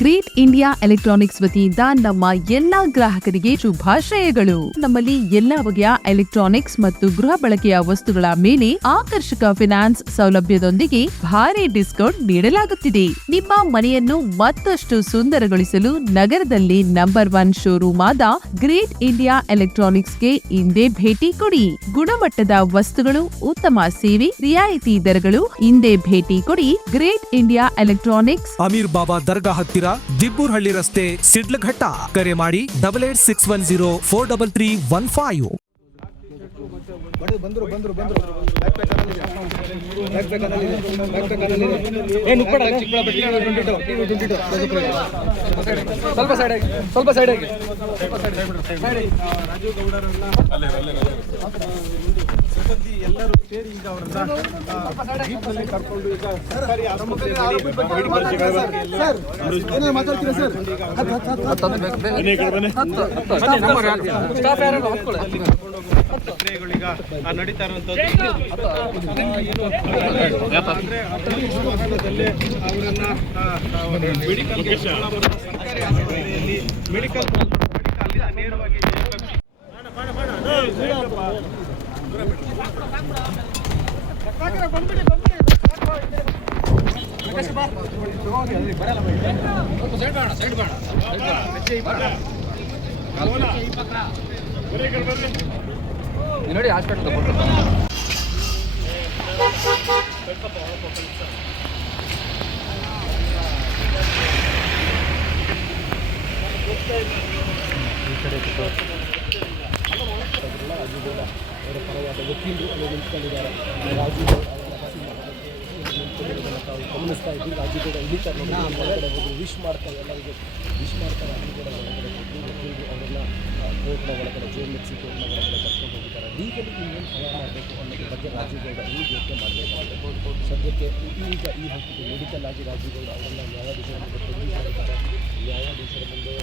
Great India electronics ವತಿಯಿಂದ ನಮ್ಮ ಎಲ್ಲಾ ಗ್ರಾಹಕರಿಗೆ ಶುಭಾಶಯಗಳು. ನಮ್ಮಲ್ಲಿ ಎಲ್ಲಾ ಬಗೆಯ ಎಲೆಕ್ಟ್ರಾನಿಕ್ಸ್ ಮತ್ತು ಗೃಹ ಬಳಕೆಯ ವಸ್ತುಗಳ ಮೇಲೆ ಆಕರ್ಷಕ ಫಿನಾನ್ಸ್ ಸೌಲಭ್ಯದೊಂದಿಗೆ ಭಾರಿ ಡಿಸ್ಕೌಂಟ್ ನೀಡಲಾಗುತ್ತಿದೆ. ನಿಮ್ಮ ಮನೆಯನ್ನು ಮತ್ತಷ್ಟು ಸುಂದರಗೊಳಿಸಲು ನಗರದಲ್ಲಿ ನಂಬರ್ 1 ಶೋರೂಮ್ ಆದ ಗ್ರೇಟ್ ಇಂಡಿಯಾ ಎಲೆಕ್ಟ್ರಾನಿಕ್ಸ್ಗೆ ಇಂದೇ ಭೇಟಿ ಕೊಡಿ. ಗುಣಮಟ್ಟದ ವಸ್ತುಗಳು, ಉತ್ತಮ ಸೇವೆ, ರಿಯಾಯಿತಿ ದರಗಳು. ಇಂದೇ ಭೇಟಿ ಕೊಡಿ ಗ್ರೇಟ್ ಇಂಡಿಯಾ ಎಲೆಕ್ಟ್ರಾನಿಕ್ಸ್, ಅಮೀರ್ ಬಾಬಾ ದರ್ಗಾ ಹತ್ತಿರ, ದಿಬ್ಬೂರ್ಹಳ್ಳಿ ರಸ್ತೆ, ಸಿಡ್ಲಘಟ್ಟ. ಕರೆ ಮಾಡಿ 8861043315. ಸ್ವಲ್ಪ ಸೈಡ್ ಆಗಿ ಎಲ್ಲರೂ ಸೇರಿ ಈಗ ಅವರನ್ನ ಜೀಪ್ನಲ್ಲಿ ಕರ್ಕೊಂಡು ಈಗ ಸರ್ಕಾರಿ ಆಸ್ಪತ್ರೆಗಳೀಗ ನಡೀತಾ ಇರುವಂತದ್ದು ಅವರನ್ನ ಮೆಡಿಕಲ್ ಸರ್ಕಾರಿ ಆಸ್ಪತ್ರೆಯಲ್ಲಿ ಮೆಡಿಕಲ್ ನೇರವಾಗಿ ನೋಡಿ ಹಾಸ್ಪಿಟಲ್ ಅವರ ಪರವಾದ ವಕೀಲರು ಅಲ್ಲಿ ನಿಂತ್ಕೊಂಡಿದ್ದಾರೆ. ರಾಜೀವ್ ನಾವು ಗಮನಿಸ್ತಾ ಇದ್ದೀವಿ. ರಾಜೀವ್ ಗೌಡ ಇಳಿತಾರೆ, ಹೊರಗಡೆ ಹೋಗಿ ವಿಶ್ ಮಾಡ್ತಾರೆ, ಎಲ್ಲರಿಗೆ ವಿಶ್ ಮಾಡ್ತಾರೆ. ಅಲ್ಲಿ ಕೂಡ ಹೊರಗಡೆ ವಕೀಲರು ಅವರೆಲ್ಲ ಕೋರ್ಟ್ನ ಒಳಗಡೆ JMHC ಕೋರ್ಟ್ನ ಒಳಗಡೆ ಕರ್ಕೊಂಡು ಹೋಗಿದ್ದಾರೆ. ಲೀಗಲಿ ಇನ್ನೇನು ಕ್ರಮ ಮಾಡಬೇಕು ಅನ್ನೋದ್ರ ಬಗ್ಗೆ ರಾಜೀವ್ ಗೌಡ ಇಲ್ಲಿ ಯೋಚನೆ ಮಾಡಬೇಕು. ಸದ್ಯಕ್ಕೆ ಈಗ ಈ ಹಂತಕ್ಕೆ ಮೆಡಿಕಲ್ ಆಗಿ ರಾಜೀವ್ ಗೌಡ ಅವರೆಲ್ಲ ನ್ಯಾಯಾಧೀಶರ ಮುಂದೆ ನ್ಯಾಯಾಧೀಶರ ಮುಂದೆ